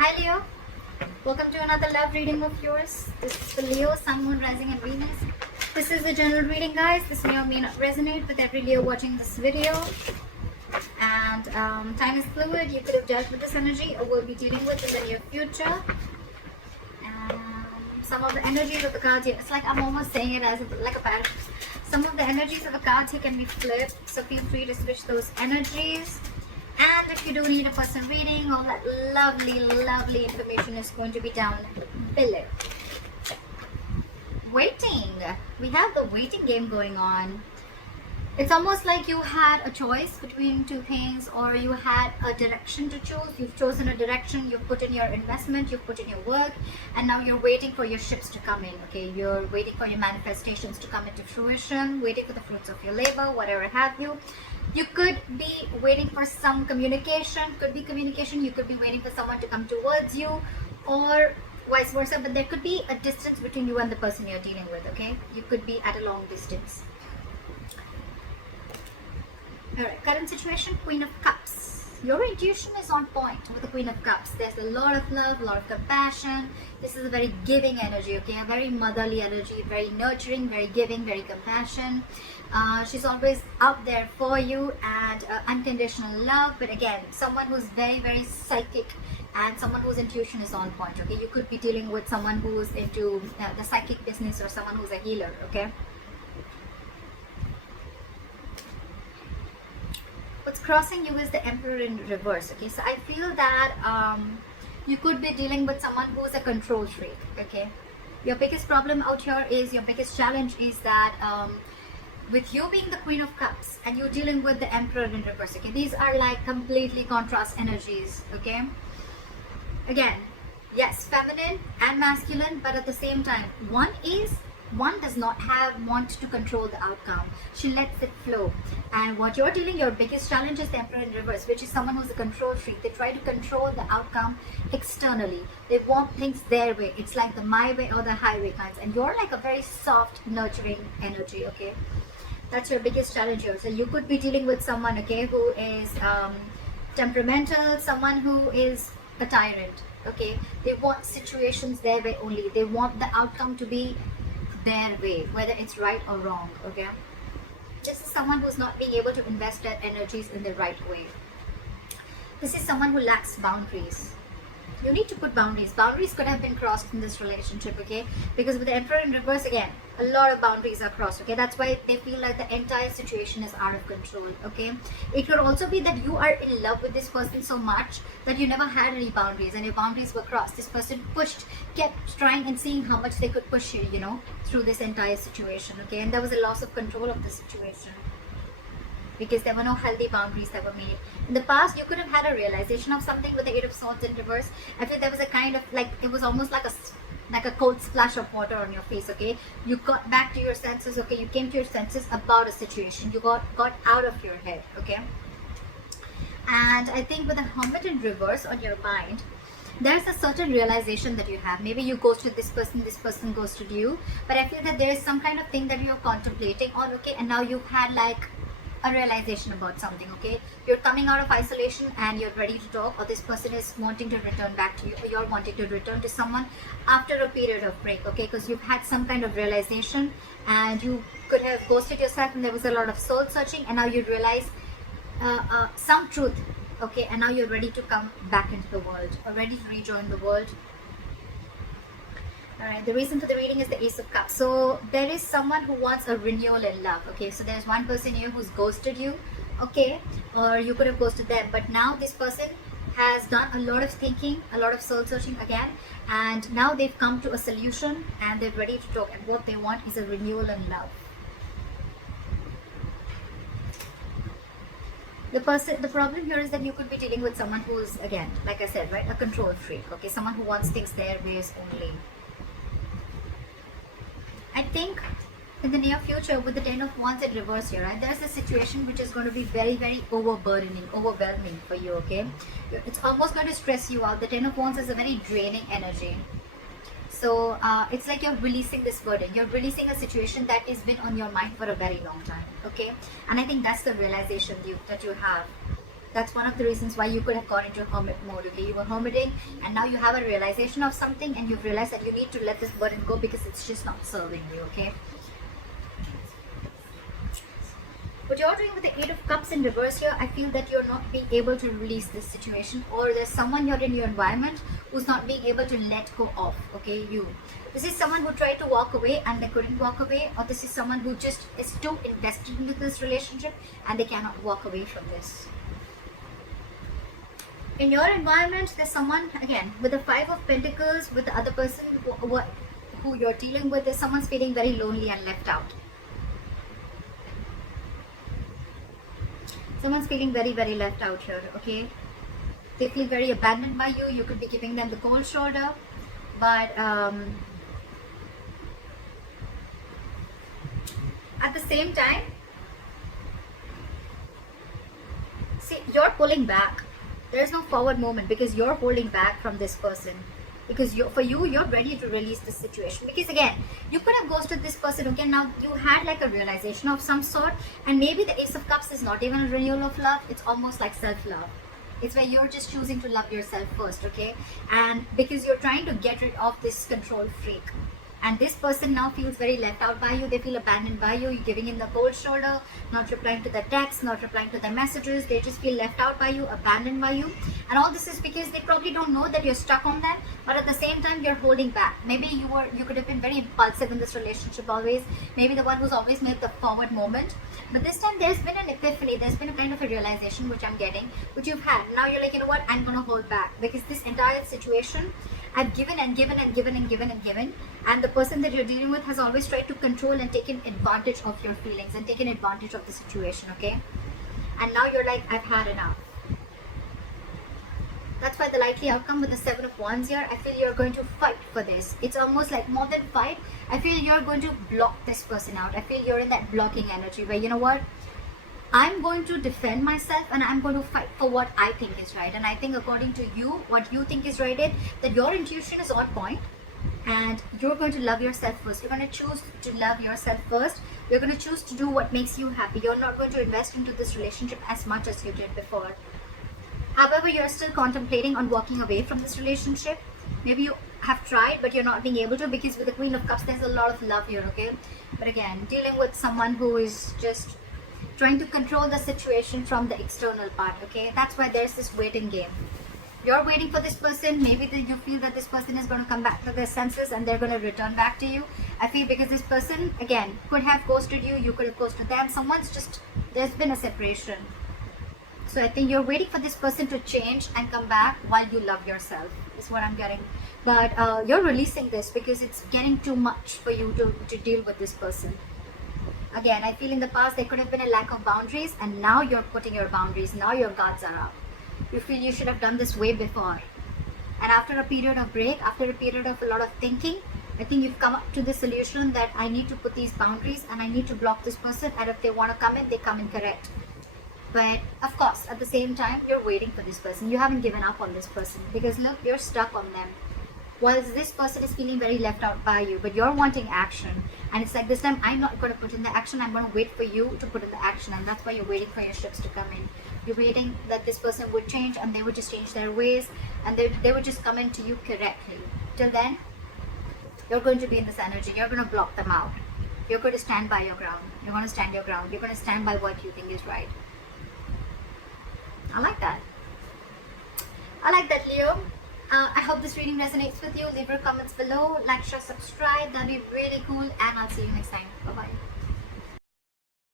Hi Leo, welcome to another love reading of yours. This is for Leo, Sun, Moon, Rising and Venus. This is a general reading, guys. This may or may not resonate with every Leo watching this video. And time is fluid. You could have dealt with this energy or will be dealing with in the near future. Some of the energies of the cards here, it's like I'm almost saying it as like a paradox. Some of the energies of the cards here can be flipped, so feel free to switch those energies. And if you do need a personal reading, all that lovely information is going to be down below. Waiting. We have the waiting game going on. It's almost like you had a choice between two things, or you had a direction to choose. You've chosen a direction, you've put in your investment, you've put in your work, and now you're waiting for your ships to come in, okay? You're waiting for your manifestations to come into fruition, waiting for the fruits of your labor, whatever have you. You could be waiting for some communication, could be communication, you could be waiting for someone to come towards you, or vice versa, but there could be a distance between you and the person you're dealing with, okay? You could be at a long distance. Alright, current situation, Queen of Cups. Your intuition is on point with the Queen of Cups. There's a lot of love, a lot of compassion. This is a very giving energy, okay? A very motherly energy, very nurturing, very giving, very compassion. She's always out there for you, and unconditional love. But again, someone who's very psychic and someone whose intuition is on point, okay? You could be dealing with someone who's into the psychic business, or someone who's a healer, okay? What's crossing you is the Emperor in reverse, okay? So I feel that you could be dealing with someone who's a control freak, okay? Your biggest problem out here is, your biggest challenge is that with you being the Queen of Cups and you dealing with the Emperor in reverse, okay? These are like completely contrast energies, okay? Again, yes, feminine and masculine, but at the same time, one does not want to control the outcome. She lets it flow. And what you're dealing, your biggest challenge is the Emperor in reverse, which is someone who's a control freak. They try to control the outcome externally. They want things their way. It's like the my way or the highway kinds. And you're like a very soft, nurturing energy, okay? That's your biggest challenge here. So you could be dealing with someone, okay, who is temperamental, someone who is a tyrant, okay? They want situations their way only. They want the outcome to be their way, whether it's right or wrong, okay? This is someone who's not being able to invest their energies in the right way. This is someone who lacks boundaries. You need to put boundaries. Boundaries could have been crossed in this relationship, okay? Because with the Emperor in reverse, again, a lot of boundaries are crossed, okay? That's why they feel like the entire situation is out of control, okay? It could also be that you are in love with this person so much that you never had any boundaries, and your boundaries were crossed. This person kept trying and seeing how much they could push you, you know, through this entire situation, okay? And there was a loss of control of the situation, because there were no healthy boundaries that were made. In the past, you could have had a realization of something with the Eight of Swords in reverse. I feel there was a kind of, like, it was almost like a cold splash of water on your face, okay? You got back to your senses, okay? You came to your senses about a situation. You got out of your head, okay? And I think with the Hermit in reverse on your mind, there's a certain realization that you have. Maybe you ghosted this person ghosted you. But I feel that there is some kind of thing that you're contemplating on, okay? And now you've had like a realization about something, okay? You're coming out of isolation and you're ready to talk, or this person is wanting to return back to you, or you're wanting to return to someone after a period of break, okay? Because you've had some kind of realization, and you could have ghosted yourself and there was a lot of soul searching, and now you realize some truth, okay? And now you're ready to come back into the world, or ready to rejoin the world. Alright, the reason for the reading is the Ace of Cups. So there is someone who wants a renewal in love, okay? So there's one person here who's ghosted you, okay? Or you could have ghosted them, but now this person has done a lot of thinking, a lot of soul searching again, and now they've come to a solution and they're ready to talk, and what they want is a renewal in love. The problem here is that you could be dealing with someone who's, again, like I said, right, a control freak, okay? Someone who wants things their ways only. I think in the near future, with the Ten of Wands in reverse here, right, there's a situation which is going to be very overwhelming for you, okay? It's almost going to stress you out. The Ten of Wands is a very draining energy. So it's like you're releasing this burden. You're releasing a situation that has been on your mind for a very long time, okay? And I think that's the realization that you have. That's one of the reasons why you could have gone into hermit mode. Okay, you were hermiting, and now you have a realization of something, and you've realized that you need to let this burden go because it's just not serving you. Okay. What you're doing with the Eight of Cups in reverse here, I feel that you're not being able to release this situation, or there's someone here in your environment who's not being able to let go of, okay, you. This is someone who tried to walk away and they couldn't walk away, or this is someone who just is too invested into this relationship and they cannot walk away from this. In your environment, there's someone, again, with the Five of Pentacles, with the other person who you're dealing with, there's someone's feeling very lonely and left out. Someone's feeling very, very left out here, okay? They feel very abandoned by you. You could be giving them the cold shoulder. But at the same time, see, you're pulling back. There's no forward movement because you're holding back from this person. Because you're ready to release this situation. Because again, you could have ghosted this person. Okay, now you had like a realization of some sort, and maybe the Ace of Cups is not even a renewal of love. It's almost like self-love. It's where you're just choosing to love yourself first, okay? And because you're trying to get rid of this control freak. And this person now feels very left out by you. They feel abandoned by you. You're giving in the cold shoulder, not replying to the texts, not replying to the messages. They just feel left out by you, abandoned by you. And all this is because they probably don't know that you're stuck on them, but at the same time you're holding back. Maybe you could have been very impulsive in this relationship always. Maybe the one who's always made the forward moment. But this time there's been an epiphany. There's been a kind of a realization which I'm getting, which you've had. Now you're like, you know what? I'm gonna hold back because this entire situation I've given and given and given and given and given, and the person that you're dealing with has always tried to control and taken advantage of your feelings and taken advantage of the situation, okay? And now you're like, I've had enough. That's why the likely outcome with the Seven of Wands here, I feel you're going to fight for this. It's almost like more than fight. I feel you're going to block this person out. I feel you're in that blocking energy where, you know what? I'm going to defend myself and I'm going to fight for what I think is right. And I think according to you, what you think is right is that your intuition is on point and you're going to love yourself first. You're going to choose to love yourself first. You're going to choose to do what makes you happy. You're not going to invest into this relationship as much as you did before. However, you're still contemplating on walking away from this relationship. Maybe you have tried, but you're not being able to because with the Queen of Cups, there's a lot of love here, okay? But again, dealing with someone who is just trying to control the situation from the external part, okay? That's why there's this waiting game. You're waiting for this person. Maybe you feel that this person is going to come back to their senses and they're going to return back to you. I feel because this person, again, could have ghosted you. You could have ghosted them. There's been a separation. So I think you're waiting for this person to change and come back while you love yourself, is what I'm getting. But you're releasing this because it's getting too much for you to deal with this person. Again, I feel in the past there could have been a lack of boundaries, and now you're putting your boundaries. Now your guards are up. You feel you should have done this way before. And after a period of break, after a period of a lot of thinking, I think you've come up to the solution that I need to put these boundaries and I need to block this person, and if they want to come in, they come in correct. But of course, at the same time, you're waiting for this person. You haven't given up on this person because look, you're stuck on them. Whilst this person is feeling very left out by you, but you're wanting action. And it's like this time, I'm not going to put in the action. I'm going to wait for you to put in the action. And that's why you're waiting for your ships to come in. You're waiting that this person would change and they would just change their ways. And they would just come into you correctly. Till then, you're going to be in this energy. You're going to block them out. You're going to stand by your ground. You're going to stand your ground. You're going to stand by what you think is right. I like that. I like that, Leo. I hope this reading resonates with you. Leave your comments below, like, share, subscribe. That'd be really cool. And I'll see you next time. Bye-bye.